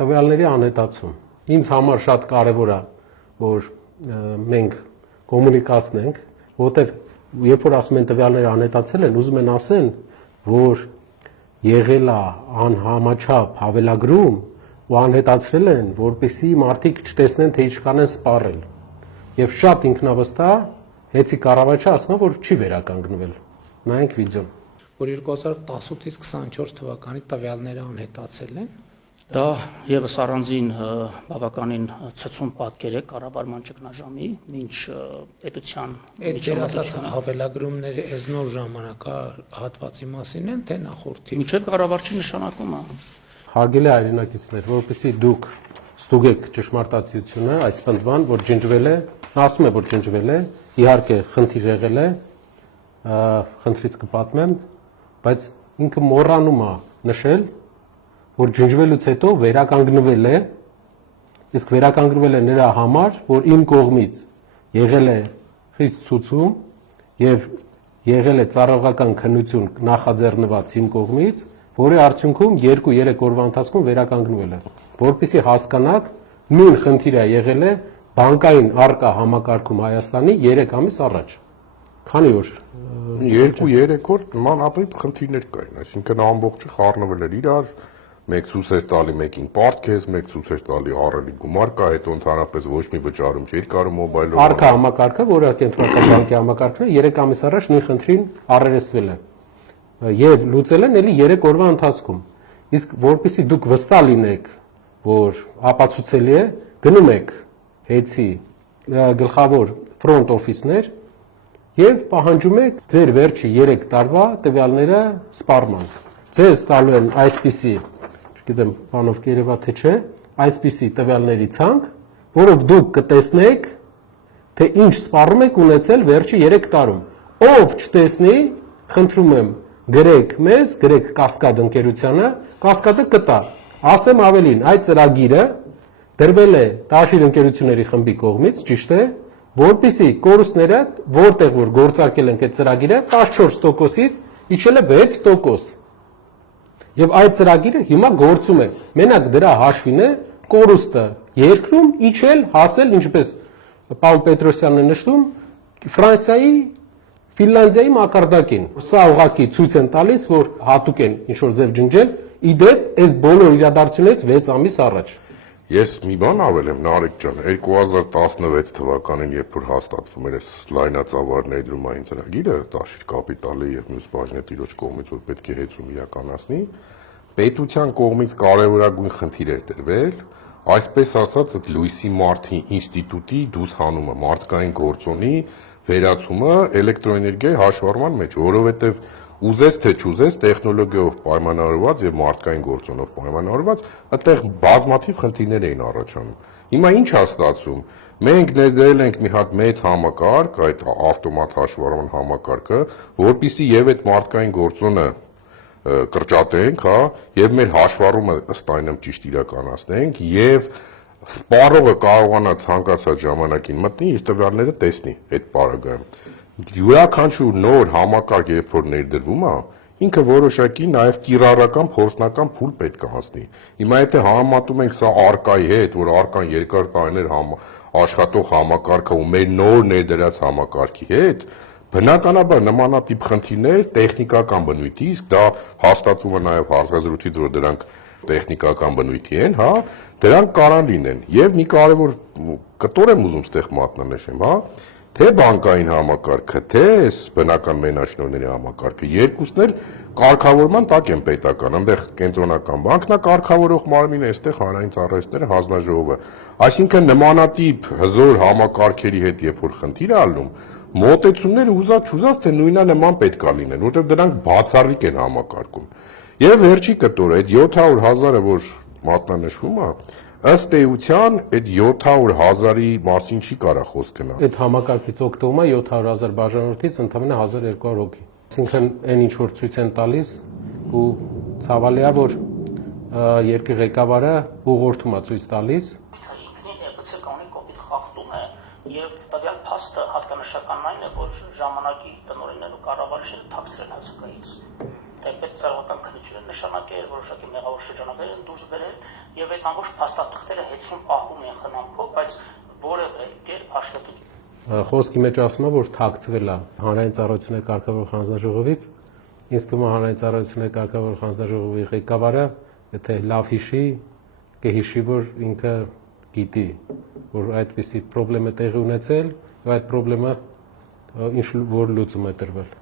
տվյալների անհետացում։ Ինձ համար շատ կարևոր է, որ մենք կոմունիկացնենք, որովհետև երբ որ ասում են տվյալները անհետացել են, ուզում են ասեն, որ եղել է անհամաչափ հավելագրում ու անհետացրել են, որպեսզի մարդիկ չտեսնեն, թե ինչքան են սպառել։ Եվ շատ ինքնավստահ Հեցի կառավարչը ասում է, որ չի վերականգնվել։ Նայենք վիդեոն։ Որ 2018-ից 24 թվականի տվյալները անհետացել են։ Դա եւս առանձին բավականին ցցուն պատկեր է կառավարման ճգնաժամի, ինչ պետության միջամտության հավելագրումները այս նոր ժամանակահատվածի մասին են, թե նախորդի։ Միջև կառավարչի նշանակումը։ Հարգելի հայրենակիցներ, որպեսզի դուք ստուգեք ճշմարտացիությունը, այս պնդման, որ ջնջվել է, ասում է, որ ջնջվել է, իհարկե խնդիր եղել է, խնդրից կպատմեմ, բայց ինքը մոռանում է նշել, որ ջնջվելուց հետո վերականգնվել է, իսկ վերականգնվել է նրա համար, որ իմ կողմից եղել է խիստ ցուցում եւ եղել է ծառայողական քննություն նախաձեռնված իմ կողմից, որի արդյունքում 2-3 օրվա ընթացքում վերականգնվել է, որպեսզի հասկանաք, նույն խնդիրը եղել է բանկային արկա համակարգում Հայաստանի 3 ամիս առաջ։ Քանի օր 2-3 օր նման ապրիպ խնդիրներ կային, այսինքն ամբողջը խառնվել էր իրար, մեկ ցույց էր տալի մեկին պարտքես, մեկ ցույց էր տալի ահռելի գումար կա, հետո ընդհանրապես ոչ մի վճարում չէր կարող մոբայլով։ Արկա համակարգը, որը կենտրոնական բանկի համակարգն է, 3 ամիս առաջ նույն խնդրին առերեսվել է եւ լուծել են էլի 3 օրվա ընթացքում։ Իսկ որpիսի դուք վստահ լինեք, որ ապացուցելի է, գնում եք Հեցի գլխավոր ֆրոնտ օֆիսներ եւ պահանջում եք ձեր վերջի 3 տարվա տվյալները սպառման։ Ձեզ տալու են այսպիսի, չգիտեմ, բանով կերևա թե չէ, այսպիսի տվյալների ցանկ, որով դուք կտեսնեք, թե ինչ սպառում եք ունեցել վերջի 3 տարում։ Ով չտեսնի, խնդրում եմ, գրեք մեզ, գրեք Կասկադ ընկերությանը, Կասկադը կտա։ Ասեմ ավելին, այդ ծրագիրը դրվել է Տաշիր ընկերությունների խմբի կողմից, ճիշտ է, որպեսզի կորուստները, որտեղ որ գործարկել ենք այդ ծրագիրը, 14%-ից իջել է 6%։ Եվ այդ ծրագիրը հիմա գործում է։ Մենակ դրա հաշվին է կորուստը երկրում իջել, հասել, ինչպես պարոն Պետրոսյանն է նշում, Ֆրանսիայի, Ֆինլանդիայի մակարդակին։ Սա ուղղակի ցույց են տալիս, որ հատուկ են ինչ որ ձև ջնջել, իդեպ այս բոլոր իրադարձությունից 6 ամիս առաջ։ Ես մի բան ավելեմ, Նարեկ ջան, 2016 թվականին, երբ որ հաստատվում էր այս լայնածավալ ներդրումային ծրագիրը, Տաշիր կապիտալի եւ մյուս բաժնետիրոջ կողմից, որ պետք է հեծում իրականացնի, պետության կողմից կարևորագույն խնդիր էր տրվել, այսպես ասած, Լուիսի Մարտի ինստիտուտի դուսհանումը, մարդկային գործոնի վերացումը էլեկտրոէներգիայի հաշվառման մեջ, որովհետեւ ուզես թե չուզես տեխնոլոգիայով պայմանավորված եւ մարդկային գործոնով պայմանավորված, այդտեղ բազմաթիվ խնդիրներ էին առաջանում։ Հիմա ինչ է ստացվում։ Մենք ներդրել ենք մի հատ մեծ համակարգ, այդ ավտոմատ հաշվառման համակարգը, որpիսի եւ այդ մարդկային գործոնը կրճատենք, հա, եւ մեր հաշվառումը ըստ այնմ ճիշտ իրականացնենք եւ սպառողը կարողանա ցանկացած ժամանակին մտնի իր տվյալները տեսնի այդ պարագայում։ Յուրաքանչյուր նոր համակարգ, երբ որ ներդրվում է, ինքը որոշակի նաև կիրառական փորձնական փուլ պետք է անցնի։ Հիմա եթե համեմատում ենք սա արկայի հետ, որ արկան երկար տարիներ աշխատող համակարգը ու մեր նոր ներդրած համակարգի հետ, բնականաբար նմանատիպ խնդիրներ տեխնիկական բնույթի, իսկ դա հաստատվում է նաև հարցազրույցից, որ դրանք տեխնիկական բնույթի են, հա, դրանք կարան լինեն։ Եվ մի կարևոր կտոր եմ ուզում ստեղ մատնանշեմ, հա, թե բանկային համակարգը, թե այս բնական մենաշնորհների համակարգը, երկուսն էլ կարգավորման տակ են պետական, այնտեղ կենտրոնական բանկն է կարգավորող մարմինը, այստեղ հանրային ծառայությունները հանձնաժողովը։ Այսինքն նմանատիպ հզոր համակարգերի հետ երբ որ խնդիր է ալնում, մոտեցումները ուզած թե նույնանման պետք է լինեն, որտեղ դրանք բացառիկ են համակարգում։ Եվ վերջի կտորը, այդ 700,000-ը, որ մատնանշվում է, ըստ էության այդ 700,000-ի մասին չի կարա խոսք գնալ։ Այդ համակարգից օգտվում է 700,000 բաժանորդից ընդամենը 1200 հոգի։ Այսինքն այն ինչ որ ցույց են տալիս ու ցավալի է որ երկրի ղեկավարը ուղղորդում է ցույց տալիս։ Ինքնին գցե կանոնի կոպիտ խախտում է եւ տվյալ փաստը հատկանշական այն է, որ ժամանակի տնօրեններն ու կառավարիչները թաքցրել հասակայից։ պետ ծառայական քննություն են նշանակել, որոշակի մեղավոր շրջանակներ են դուրս բերել եւ այդ ամբողջ փաստաթղթերը հետցում պահում են խնամքով, բայց որևէ կերպ հաշվետվություն Խոսքի մեջ ասում է, որ թաքցվել է հանրային ծառայությունների կարգավորող հանձնաժողովից, ինձ թվում է հանրային ծառայությունների կարգավորող հանձնաժողովի ղեկավարը, եթե լավ հիշի, կհիշի, որ ինքը գիտի, որ այդպիսի խնդրեմ է տեղի ունեցել, եւ այդ խնդրեմը ինչ որ լուծում է տրվել։